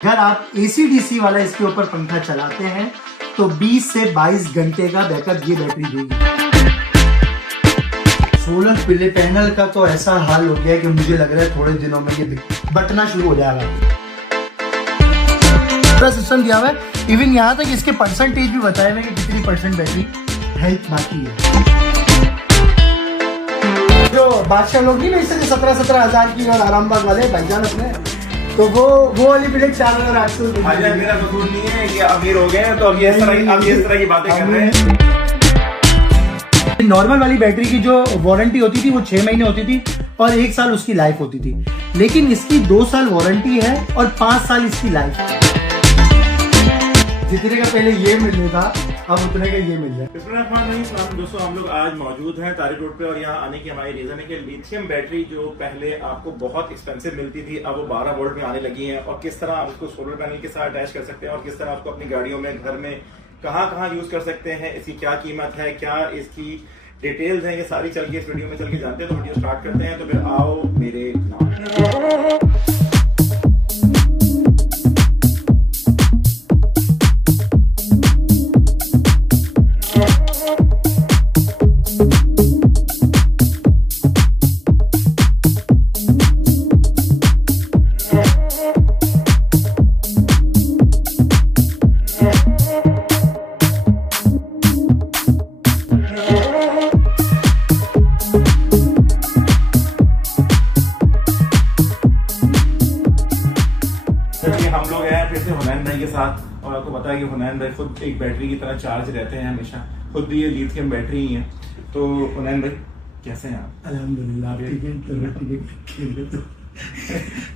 अगर आप AC/DC वाला इसके ऊपर पंखा चलाते हैं तो 20 से 22 घंटे का बैकअप ये बैटरी देगी। सोलर पैनल का तो ऐसा हाल हो गया कि मुझे लग रहा है थोड़े दिनों में ये बटना शुरू हो जाएगा। पूरा सिस्टम दिया हुआ है, इवन यहाँ तक इसके परसेंटेज भी बताए हुए कि कितनी % बैटरी हेल्थ बाकी है। जो बादशाह लोग नहीं बेचते 17-17 हजार की और आरामबाग वाले भाईजान अपने, तो वो वाली बिल्डिंग 4,800। मेरा कसूर नहीं है कि अमीर हो गए तो अब ये इस तरह की बातें कर रहे हैं। नॉर्मल वाली बैटरी की जो वारंटी होती थी वो 6 महीने होती थी और 1 साल उसकी लाइफ होती थी, लेकिन इसकी 2 साल वारंटी है और 5 साल इसकी लाइफ है। जितने का पहले ये मिल रहा था अब उतने का ये मिल रहा है। दोस्तों हम लोग आज मौजूद हैं तारिक रोड पे और यहाँ आने की हमारी रीजन है कि लिथियम बैटरी जो पहले आपको बहुत एक्सपेंसिव मिलती थी अब वो 12 वोल्ट में आने लगी है, और किस तरह आप उसको सोलर पैनल के साथ अटैच कर सकते हैं और किस तरह आपको अपनी गाड़ियों में घर में कहाँ यूज कर सकते हैं, इसकी क्या कीमत है, क्या इसकी डिटेल्स हैं, ये सारी चल के इस वीडियो में चल के जानते हैं। तो वीडियो स्टार्ट करते हैं, तो फिर आओ मेरे नाम। हम लोग हैं फिर से हुनैन भाई के साथ, और आपको पता है कि हुनैन भाई खुद एक बैटरी की तरह चार्ज रहते हैं हमेशा, खुद भी ये लिथियम बैटरी ही है। तो हुनैन भाई कैसे हैं आप? अल्हम्दुलिल्लाह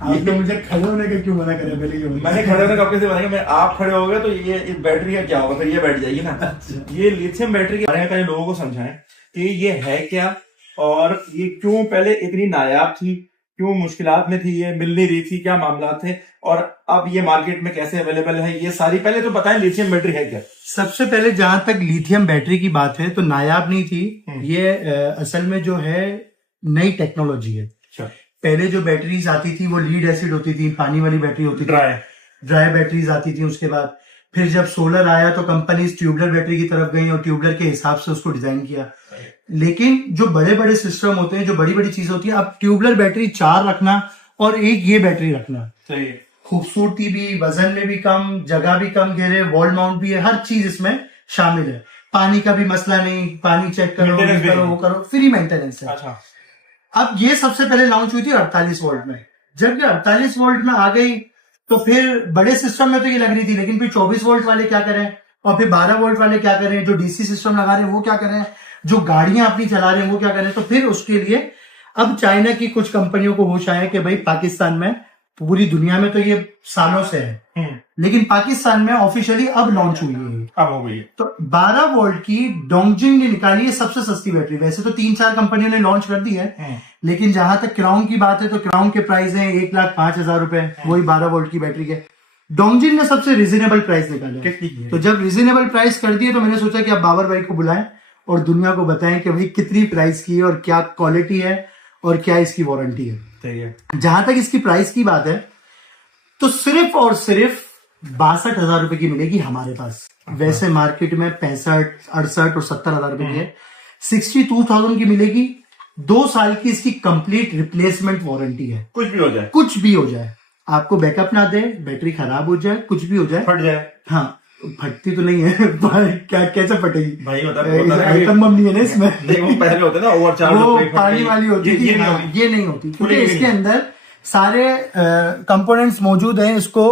आपने मुझे खड़े होने का क्यों मना करा? पहले मैंने खड़े होने का कैसे मना किया? मैं आप खड़े हो गए तो ये इस बैटरी का क्या होगा, फिर ये बैठ जाएगी ना। ये लिथियम बैटरी के बारे में लोगों को समझाएं कि ये है क्या और ये क्यों पहले इतनी नायाब थी, क्यों मुश्किलात में थी, ये मिल नहीं रही थी, क्या मामला थे, और अब ये मार्केट में कैसे अवेलेबल है, ये सारी पहले तो बताएं लिथियम बैटरी है क्या। सबसे पहले जहां तक लिथियम बैटरी की बात है तो नायाब नहीं थी ये, असल में जो है नई टेक्नोलॉजी है। पहले जो बैटरीज आती थी वो लीड एसिड होती थी, पानी वाली बैटरी होती थी, ड्राई बैटरीज आती थी। उसके बाद फिर जब सोलर आया तो कंपनीज ट्यूबलर बैटरी की तरफ गई और ट्यूबलर के हिसाब से उसको डिजाइन किया। लेकिन जो बड़े बड़े सिस्टम होते हैं, जो बड़ी बड़ी चीज होती है, अब ट्यूबलर बैटरी 4 रखना और एक ये बैटरी रखना, सही है। खूबसूरती भी, वजन में भी कम, जगह भी कम घेरे, वॉल माउंट भी है, हर चीज इसमें शामिल है। पानी का भी मसला नहीं, पानी चेक करो, वो करो, फ्री मेंटेनेंस है। अच्छा। अब ये सबसे पहले लॉन्च हुई थी 48 वोल्ट में। जब ये 48 वोल्ट में आ गई तो फिर बड़े सिस्टम में तो ये लग रही थी, लेकिन फिर 24 वोल्ट वाले क्या करें और फिर 12 वोल्ट वाले क्या करें, जो डीसी सिस्टम लगा रहे हैं वो क्या करें, जो गाड़ियां अपनी चला रहे हैं वो क्या करें। तो फिर उसके लिए अब चाइना की कुछ कंपनियों को होश आया कि भाई पाकिस्तान में, पूरी दुनिया में तो ये सालों से है, लेकिन पाकिस्तान में ऑफिशियली अब लॉन्च हुई है, अब हो गई। तो 12 वोल्ट की डोंगजिंग ने निकाली है सबसे सस्ती बैटरी। वैसे तो 3-4 कंपनियों ने लॉन्च कर दी है, लेकिन जहां तक क्राउन की बात है तो क्राउन के प्राइस है 1,05,000 रुपए, वही 12 वोल्ट की बैटरी के। डोंगजिंग ने सबसे रिजनेबल प्राइस निकाला, तो जब रिजनेबल प्राइस कर दिए तो मैंने सोचा कि अब बाबर भाई को बुलाएं और दुनिया को बताएं कि भाई कितनी प्राइस की है और क्या क्वालिटी है और क्या इसकी वारंटी है। सही है। जहां तक इसकी प्राइस की बात है तो सिर्फ और सिर्फ 62,000 रुपए की मिलेगी हमारे पास। वैसे मार्केट में 65, 68 और 70,000 रुपए की है। 62,000 की मिलेगी। 2 साल की इसकी कंप्लीट रिप्लेसमेंट वारंटी है। कुछ भी हो जाए, कुछ भी हो जाए, आपको बैकअप ना दे, बैटरी खराब हो जाए, कुछ भी हो जाए, फट जाए, हाँ फटती तो नहीं है क्या कैसे फटेगी भाई, आइटम बम नहीं है ना इसमें। नहीं, वो पहले होते ना ओवरचार्ज, वो पानी वाली होती थी, ये नहीं होती, क्योंकि इसके अंदर सारे कंपोनेंट्स मौजूद हैं इसको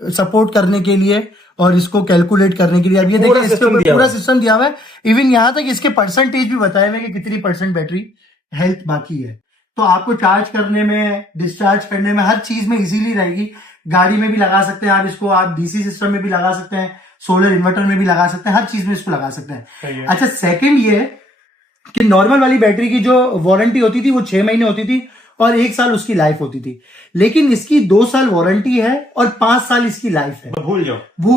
सपोर्ट करने के लिए और इसको कैलकुलेट करने के लिए। अब ये देखिए इसके ऊपर पूरा सिस्टम दिया हुआ है, इवन यहाँ तक इसके परसेंटेज भी बताए हुए कि कितनी % बैटरी हेल्थ बाकी है। तो आपको चार्ज करने में, डिस्चार्ज करने में, हर चीज में इजीली रहेगी। गाड़ी में भी लगा सकते हैं आप इसको, आप डीसी सिस्टम में भी लगा सकते हैं, सोलर इन्वर्टर में भी लगा सकते हैं, हर चीज में इसको लगा सकते हैं। अच्छा, सेकंड ये कि नॉर्मल वाली बैटरी की जो वारंटी होती थी वो 6 महीने होती थी और 1 साल उसकी लाइफ होती थी, लेकिन इसकी 2 साल वारंटी है और 5 साल इसकी लाइफ है। भूल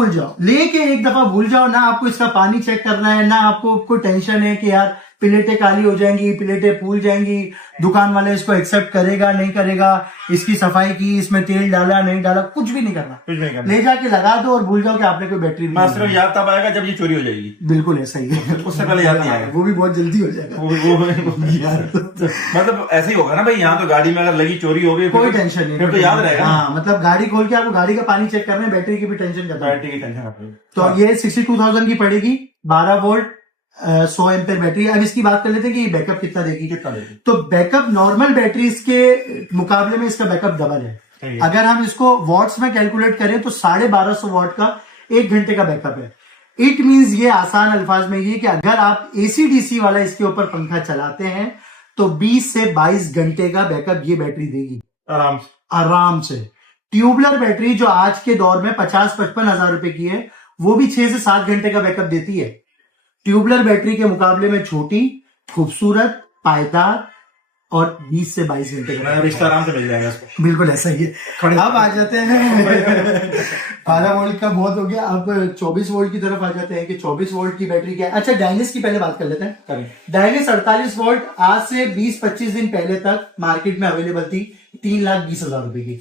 जाओ, लेके एक दफा भूल जाओ ना। आपको इसका पानी चेक करना है, ना आपको कोई टेंशन है कि यार प्लेटें काली हो जाएंगी, प्लेटें फूल जाएंगी, दुकान वाले इसको एक्सेप्ट करेगा नहीं करेगा, इसकी सफाई की, इसमें तेल डाला नहीं डाला, कुछ भी नहीं करना, कुछ नहीं करना, ले जाके लगा दो और भूल जाओ कि आपने कोई बैटरी बस सिर्फ याद तब आएगा जब ये चोरी हो जाएगी। बिल्कुल ऐसा ही है, उससे पहले याद नहीं आएगा, वो भी बहुत जल्दी हो जाएगा। मतलब ऐसे ही होगा ना भाई, यहाँ तो गाड़ी में अगर लगी चोरी हो गई कोई टेंशन नहीं, फिर तो याद रहेगा। हाँ, मतलब गाड़ी खोल के आपको गाड़ी का पानी चेक करना है, बैटरी की भी टेंशन करना है, बैटरी की टेंशन। तो ये 62,000 की पड़ेगी, 12 वोल्ट 100 एम्पेयर बैटरी। अब इसकी बात कर लेते हैं कि बैकअप कितना देगी। तो बैकअप नॉर्मल बैटरी के मुकाबले में इसका बैकअप डबल है। अगर हम इसको वॉट्स में कैलकुलेट करें तो 1250 वॉट का 1 घंटे का बैकअप है। इट मींस ये आसान अल्फाज में ये कि अगर आप एसी डीसी वाला इसके ऊपर पंखा चलाते हैं तो 20 से 22 घंटे का बैकअप ये बैटरी देगी आराम से। ट्यूबलर बैटरी जो आज के दौर में 50-55 हजार रुपए की है, वो भी 6 से 7 घंटे का बैकअप देती है। ट्यूबलर बैटरी के मुकाबले में छोटी, खूबसूरत, पायदार और 20 से 22 घंटे का रिश्ता आराम से मिल जाएगा इसको। बिल्कुल ऐसा ही है। अब आ जाते हैं 12 वोल्ट का बहुत हो गया, अब 24 वोल्ट की तरफ आ जाते हैं कि 24 वोल्ट की बैटरी क्या है। अच्छा, डायनेस की पहले बात कर लेते हैं। डायनेस 48 वोल्ट आज से 20-25 दिन पहले तक मार्केट में अवेलेबल थी 3,20,000 रुपए की।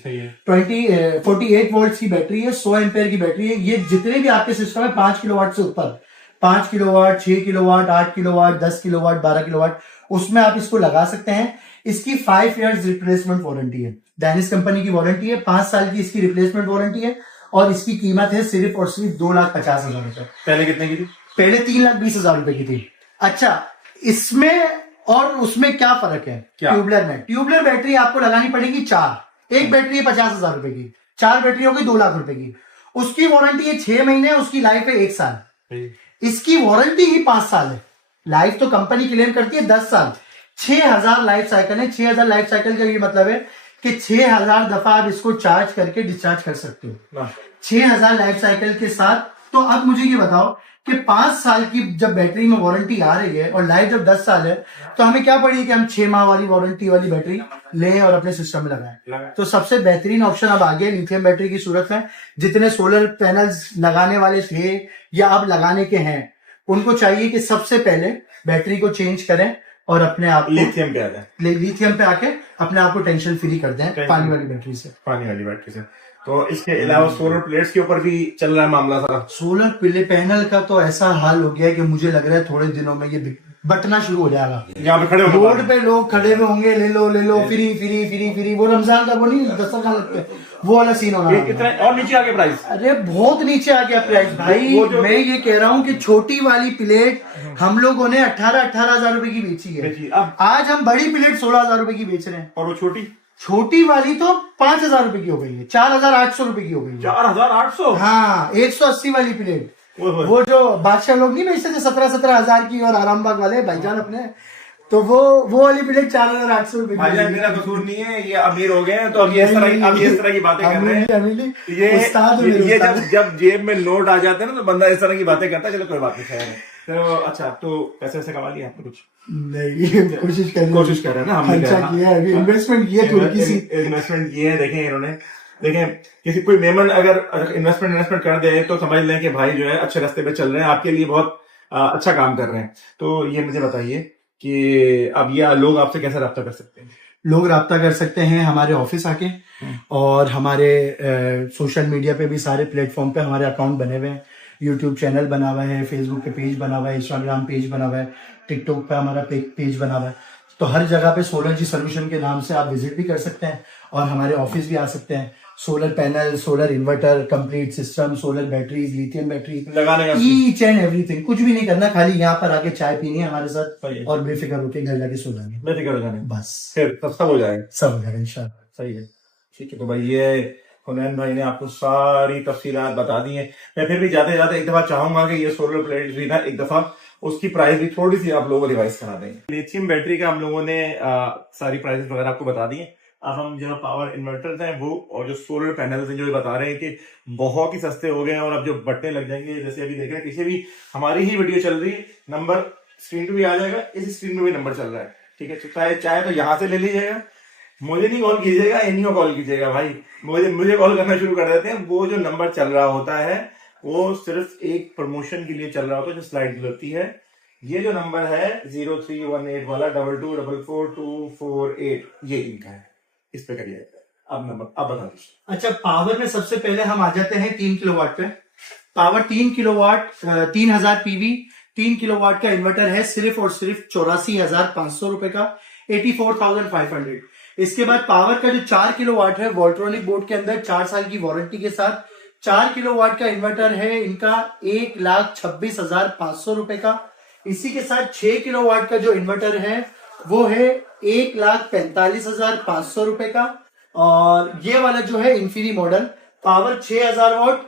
48 वोल्ट की बैटरी है, 100 एम्पेयर की बैटरी है। ये जितने भी आपके सिस्टम है 5 किलोवाट से ऊपर, 5 kilowatt, 6 kilowatt, 8 kilowatt, 10 kilowatt, 12 kilowatt, उसमें आप इसको लगा सकते हैं। इसकी 5 इयर्स रिप्लेसमेंट वारंटी है, डायनेस कंपनी की वारंटी है, 5 साल की इसकी रिप्लेसमेंट वारंटी है और इसकी कीमत है सिर्फ और सिर्फ 2,50,000 रुपए। पहले कितने की थी? पहले 3,20,000 रुपए की थी। अच्छा, इसमें और उसमें क्या फर्क है? ट्यूबलर में, ट्यूबलर बैटरी आपको लगानी पड़ेगी 4, एक बैटरी है 50,000 रुपए की, 4 बैटरी होगी 2 लाख रुपए की। उसकी वारंटी है 6 महीने, उसकी लाइफ है 1 साल। इसकी वारंटी ही 5 साल है, लाइफ तो कंपनी क्लेम करती है 10 साल। 6,000 लाइफ साइकिल है। 6,000 लाइफ साइकिल का ये मतलब है कि 6,000 दफा आप इसको चार्ज करके डिस्चार्ज कर सकते हो 6,000 लाइफ साइकिल के साथ। तो अब मुझे ये बताओ कि 5 साल की जब बैटरी में वारंटी आ रही है और लाइफ जब 10 साल है, तो हमें क्या पड़ी कि हम 6 माह वाली वारंटी वाली बैटरी लें और अपने सिस्टम में लगाएं। तो सबसे बेहतरीन ऑप्शन अब आगे लिथियम बैटरी की सूरत है। जितने सोलर पैनल्स लगाने वाले थे या अब लगाने के हैं, उनको चाहिए कि सबसे पहले बैटरी को चेंज करें और अपने आप लिथियम पे आ जाए, लिथियम पे आके अपने आप को टेंशन फ्री कर दें पानी वाली बैटरी से। पानी वाली बैटरी से। तो इसके अलावा सोलर प्लेट्स के ऊपर भी चल रहा है मामला सारा। सोलर पैनल का तो ऐसा हाल हो गया है कि मुझे लग रहा है थोड़े दिनों में ये बटना शुरू हो जाएगा। यहाँ पे खड़े रोड पे लोग खड़े हुए होंगे, ले लो फ्री। वो रमजान का वो नहीं दस्तरखान लगते हैं, वो वाला सीन होना। कितना और नीचे आ गया प्राइस? अरे बहुत नीचे आ गया प्राइस भाई। मैं ये कह रहा हूँ कि छोटी वाली प्लेट हम लोगों ने 18,000 रुपए की बेची है। आज हम बड़ी प्लेट 16,000 रुपए की बेच रहे हैं, और वो छोटी वाली तो 5,000 रुपए की हो गई है, 4,800 रुपए की हो गई है। 4,800? हाँ, 180 वाली प्लेट। वो जो बादशाह लोग नहीं बेचते थे 17,000 की, और आरामबाग वाले भाईजान अपने, तो वो वाली प्लेट 4,800 रुपए की। मेरा कसूर नहीं है, ये अमीर हो गए हैं तो अब ये इस तरह की बातें कर रहे हैं। ये जब जेब में नोट आ जाते हैं ना तो बंदा इस तरह की बातें करता है। चलो कोई बात नहीं है। तो अच्छा, तो पैसे वैसे कमा लिया आपने? कुछ नहीं, कोशिश कर रहे हैं ना। हमने इन्वेस्टमेंट किया, इन्वेस्टमेंट किए हैं। देखें इन्होंने, किसी कोई मेमन अगर इन्वेस्टमेंट कर दे तो समझ लें कि भाई जो है अच्छे रास्ते पे चल रहे हैं, आपके लिए बहुत अच्छा काम कर रहे हैं। तो ये मुझे बताइए कि अब ये लोग आपसे कैसे रब्ता कर सकते हैं? लोग रब्ता कर सकते हैं हमारे ऑफिस आके, और हमारे सोशल मीडिया पे भी सारे प्लेटफॉर्म पे हमारे अकाउंट बने हुए हैं। यूट्यूब चैनल बना हुआ है, फेसबुक पे पेज बना हुआ है, इंस्टाग्राम पेज बना हुआ है, टिकटॉक पे हमारा पेज बना हुआ है। तो हर जगह पे सोलर जी सोल्यूशन के नाम से आप विजिट भी कर सकते हैं और हमारे ऑफिस भी आ सकते हैं। Solar panel, solar inverter, complete system, solar batteries, lithium battery लगाने का, ईच एंड एवरीथिंग। कुछ भी नहीं करना, खाली यहाँ पर आके चाय पीनी है हमारे साथ और बेफिक्र होकर घर जाके सो जाएंगे। बेफिक्र हो जाने बस, फिर सब हो जाएगा। सब हो जाएगा इंशाल्लाह। सही है, ठीक है। तो भाई ये हुनैन भाई ने आपको सारी तफसीलात बता दी है। मैं फिर भी जाते जाते एक दफा चाहूंगा कि ये सोलर प्लेट भी ना, एक दफा उसकी प्राइस भी थोड़ी सी आप लोगों को रिवाइज करा देंगे। लिथियम बैटरी का हम लोगों ने सारी प्राइसेस वगैरह आपको बता दी है। अब हम जो पावर इन्वर्टर्स हैं वो, और जो सोलर पैनल्स हैं, जो बता रहे हैं कि बहुत ही सस्ते हो गए हैं और अब जो बटने लग जाएंगे, जैसे अभी देख रहे हैं पीछे भी हमारी ही वीडियो चल रही है, नंबर स्क्रीन पे भी आ जाएगा, इस स्क्रीन पे भी नंबर चल रहा है, ठीक है। चाहे तो यहाँ से ले लीजिएगा, मुझे नहीं कॉल कीजिएगा, इन्हीं को कॉल कीजिएगा भाई, मुझे कॉल करना शुरू कर देते हैं। वो जो नंबर चल रहा होता है वो सिर्फ एक प्रमोशन के लिए चल रहा होता है, जो स्लाइड होती है ये जो नंबर है 0318 वाला 22444248 ये इनका है, इस पे करिए। अब नंबर अब बता दीजिए। अच्छा, पावर में सबसे पहले हम आ जाते हैं 3 किलोवाट पे। पावर 3 किलोवाट 3000 पीवी 3 किलोवाट का इन्वर्टर है, सिर्फ और सिर्फ 84,500 रुपए का, 84,500। इसके बाद पावर का जो 4 किलोवाट है वोल्ट्रॉनिक बोर्ड के अंदर 4 साल की वारंटी के साथ 4 किलोवाट का इन्वर्टर है इनका 1,26,500 रुपए का। इसी के साथ 6 किलोवाट का जो इन्वर्टर है वो है 1,45,500 रुपए का। और ये वाला जो है Infini model power 6000 watt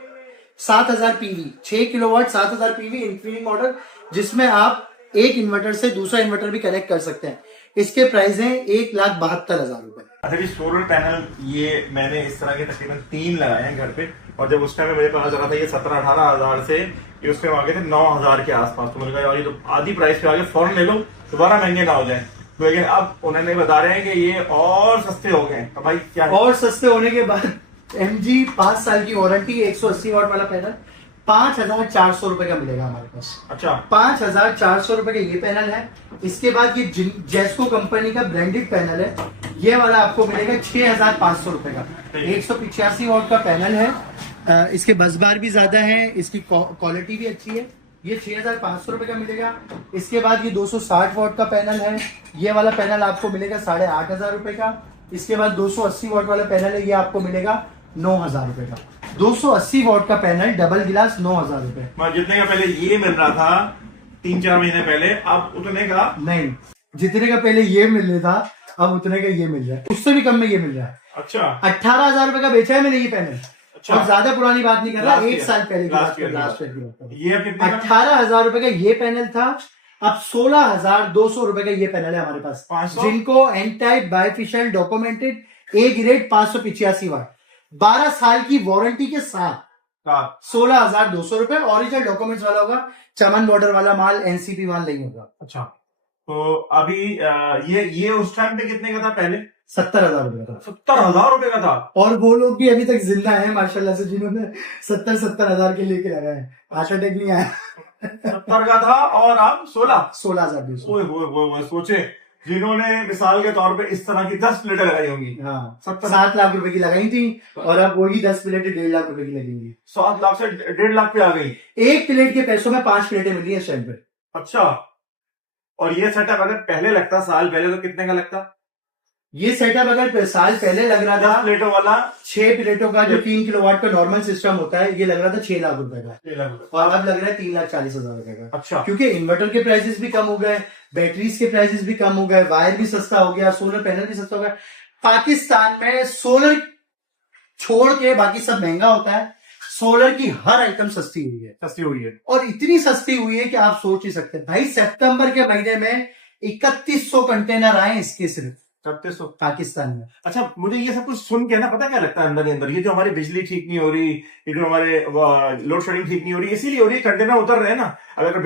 7000 PV 6 kilowatt 7000 PV Infini model, जिसमें आप एक इन्वर्टर से दूसरा इन्वर्टर भी कनेक्ट कर सकते हैं। इसके प्राइस है 1,72,000 रुपए। अच्छा जी, सोलर पैनल ये मैंने इस तरह के तकरीबन 3 लगाए हैं घर पे, और जब उस टाइम में मुझे पता चला था ये 17-18 हजार से ये उस टाइम आ गए थे 9,000 के आसपास। तो मैंने कहा ये तो आधी प्राइस पे आ गए, फौरन ले लो, दोबारा महंगे ना हो जाए। लेकिन अब उन्होंने बता रहे हैं कि ये और सस्ते हो गए। तो भाई क्या है? और सस्ते होने के बाद MG 5 साल की वारंटी 180 वॉट वाला पैनल 5,400 रुपए का मिलेगा हमारे पास। अच्छा, 5,400 रुपए का ये पैनल है। इसके बाद ये जेस्को कंपनी का ब्रांडेड पैनल है, ये वाला आपको मिलेगा 6,500 रुपए का। 185 वॉट का पैनल है, इसके बस बार भी ज्यादा है, इसकी क्वालिटी भी अच्छी है। ये 6,500 रुपए का मिलेगा। इसके बाद ये 260 वॉट का पैनल है, ये वाला पैनल आपको मिलेगा 8,500 रुपए का। इसके बाद 280 वॉट वाला पैनल है, ये आपको मिलेगा 9,000 रुपए का। 280 वॉट का पैनल डबल गिलास 9,000 रुपए। जितने का पहले ये मिल रहा था 3-4 महीने पहले, अब उतने का नहीं, जितने का पहले ये मिल रहा था अब उतने का ये मिल रहा है, उससे भी कम में ये मिल रहा है। अच्छा, 18,000 रुपए का बेचा है मैंने ये पैनल। अच्छा, और ज्यादा पुरानी बात नहीं कर रहा, Last 1 year, साल पहले की बात last year कर, लास्ट ईयर की बात कर। ये अब कितने का? 18,000 रुपए का ये पैनल था, अब 16,200 रुपए का ये पैनल है हमारे पास, 500? जिनको N type bifacial documented A grade 585 watt 12 साल की वारंटी के साथ हाँ। 16,200 रुपए। ओरिजिनल डॉक्यूमेंट्स वाला होगा, चमन बॉर्डर वाला माल, एनसीपी माल नहीं होगा। अच्छा, तो अभी ये उस टाइम पे कितने का था पहले? 70,000 रुपए का। 70,000 रुपए का था। और वो लोग भी अभी तक जिंदा हैं माशाल्लाह से, जिन्होंने 70,000 के लेके लगाए, हार्ट अटैक नहीं आया। 70 का था और अब 16,200। ओए सोचे, जिन्होंने मिसाल के तौर पे इस तरह की 10 प्लेटें लगाई होंगी, हाँ, 7 लाख रुपए की लगाई थी, और अब वही 10 प्लेटें 1.5 लाख रुपए की लगेंगी। 7 लाख से 1.5 लाख पे आ गई। एक प्लेट के पैसों में 5 प्लेटें मिली है इस टाइम पे। अच्छा, और ये सेटअप अगर पहले लगता साल पहले तो कितने का लगता? ये सेटअप अगर साल पहले लग रहा 10 था, प्लेटों वाला 6 प्लेटों का जो 3 किलोवाट का नॉर्मल सिस्टम होता है, ये लग रहा था 6 लाख रुपए का, 6 लाख। और अब लग रहा है 3,40,000 रुपए का। अच्छा, क्योंकि इन्वर्टर के प्राइसेस भी कम हो गए, बैटरीज के प्राइसेस भी कम हो गए, वायर भी सस्ता हो गया, सोलर पैनल भी सस्ता हो गया। पाकिस्तान में सोलर छोड़ के बाकी सब महंगा होता है, सोलर की हर आइटम सस्ती हुई है, और इतनी सस्ती हुई है कि आप सोच ही सकते हैं। भाई सितंबर के महीने में 3100 कंटेनर आए इसके, सिर्फ 3100 पाकिस्तान में। अच्छा, मुझे ये सब कुछ सुन के ना पता क्या लगता है अंदर ही अंदर, ये जो हमारी बिजली ठीक नहीं हो रही, ये जो हमारे लोड शेडिंग ठीक नहीं हो रही, इसीलिए हो रही है, कंटेनर उतर रहे हैं ना। अगर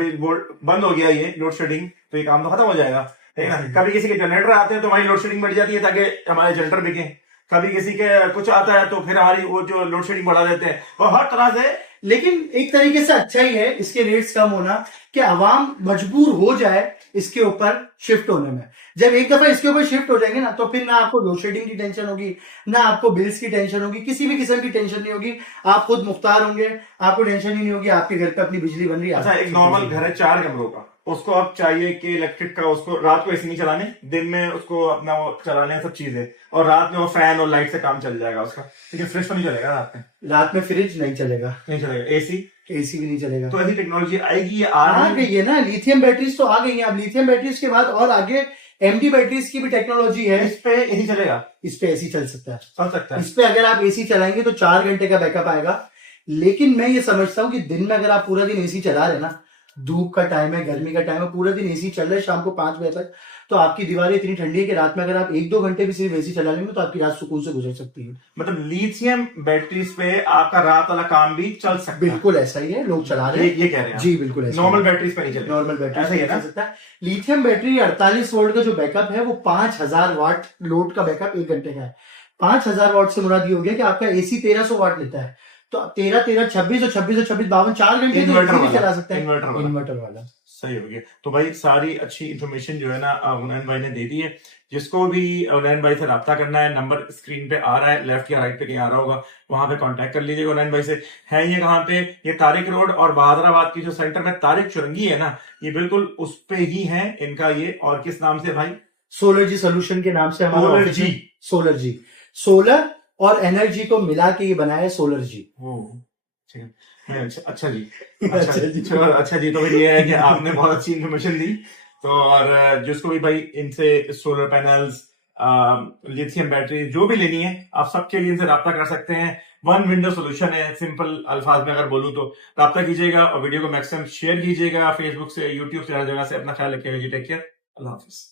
बंद हो गया ये लोड शेडिंग तो ये काम तो खत्म हो जाएगा, है ना। कभी किसी के जनरेटर आते हैं तो हमारी लोड शेडिंग बढ़ जाती है ताकि हमारे जनरेटर बिके, कभी किसी के कुछ आता है तो फिर हमारी वो जो लोड शेडिंग बढ़ा देते हैं, और हर तरह से। लेकिन एक तरीके से अच्छा ही है इसके रेट्स कम होना, कि आवाम मजबूर हो जाए इसके ऊपर शिफ्ट होने में। जब एक दफा इसके ऊपर शिफ्ट हो जाएंगे ना, तो फिर ना आपको लोड शेडिंग की टेंशन होगी, ना आपको बिल्स की टेंशन होगी, किसी भी किस्म की टेंशन नहीं होगी। आप खुद मुख्तार होंगे, आपको टेंशन ही नहीं होगी, आपके घर पे अपनी बिजली बन रही है। अच्छा, एक नॉर्मल घर है 4 कमरों का, उसको आप चाहिए कि इलेक्ट्रिक का, उसको रात को एसी नहीं चलाने, दिन में उसको अपना वो चलाने सब चीजें, और रात में वो फैन और लाइट से काम चल जाएगा उसका, लेकिन फ्रिज तो नहीं चलेगा रात में। रात में फ्रिज नहीं चलेगा, एसी भी नहीं चलेगा। तो ऐसी टेक्नोलॉजी आएगी, आ गई है ना, लिथियम बैटरीज तो आ गई है। अब लिथियम बैटरीज के बाद और आगे एमडी बैटरीज की भी टेक्नोलॉजी है। इस पे एसी चलेगा, इस पे एसी चल सकता है। इस पे अगर आप एसी चलाएंगे तो 4 घंटे का बैकअप आएगा। लेकिन मैं ये समझता हूँ कि दिन में अगर आप पूरा दिन एसी चला रहे ना, धूप का टाइम है, गर्मी का टाइम है, पूरा दिन एसी चल रहा है शाम को 5 बजे तक, तो आपकी दीवारें इतनी ठंडी है कि रात में अगर आप 1-2 घंटे भी सिर्फ एसी चला लेंगे तो आपकी रात सुकून से गुजर सकती है। मतलब लिथियम बैटरीज पे आपका रात वाला काम भी चल सकता है। बिल्कुल ऐसा ही है, लोग चला रहे हैं, ये कह रहे हैं जी बिल्कुल ऐसा। नॉर्मल बैटरीज पे नहीं चलेगा, नॉर्मल बैटरी ऐसा ही है ना। सकता है। लिथियम बैटरी 48 वोल्ट का जो बैकअप है वो 5,000 वाट लोड का बैकअप 1 घंटे का है। 5,000 वाट से मुराद ये हो गया कि आपका एसी 1300 वाट लेता है, तो 13, 26 और 26 और 26, 52 4 घंटे तो भी चला सकता है इन्वर्टर वाला। सही हो गया। तो भाई सारी अच्छी इन्फॉर्मेशन जो है ना उनैन भाई ने दे दी है। जिसको भी उनैन भाई से रब्ता करना है, नंबर स्क्रीन पे आ रहा है, लेफ्ट या राइट पे कहीं आ रहा होगा, वहां पे कांटेक्ट कर लीजिएगा उनैन भाई से। है ये कहाँ पे? ये तारिक रोड और बहादुराबाद की जो सेंटर में तारिक चुरंगी है ना, ये बिल्कुल उस पे ही है इनका ये। और किस नाम से भाई? सोलर जी सोल्यूशन के नाम से हमारा सोलर ऑफिस जी। है। सोलर जी, सोलर और एनर्जी को मिला के ये बनाया है सोलर जी। ठीक है। अच्छा जी। अच्छा जी, चलो अच्छा जी। तो फिर ये है कि आपने बहुत अच्छी इन्फॉर्मेशन दी। तो और जिसको भी भाई इनसे सोलर पैनल्स, लिथियम बैटरी जो भी लेनी है, आप सबके लिए इनसे रब्ता कर सकते हैं। वन विंडो सोल्यूशन है, सिंपल अल्फाज में अगर बोलूं तो। रब्ता कीजिएगा और वीडियो को मैक्सिमम शेयर कीजिएगा, फेसबुक से, यूट्यूब से, हर जगह से। अपना ख्याल रखिएगा जी। Take care. अल्लाह हाफिज।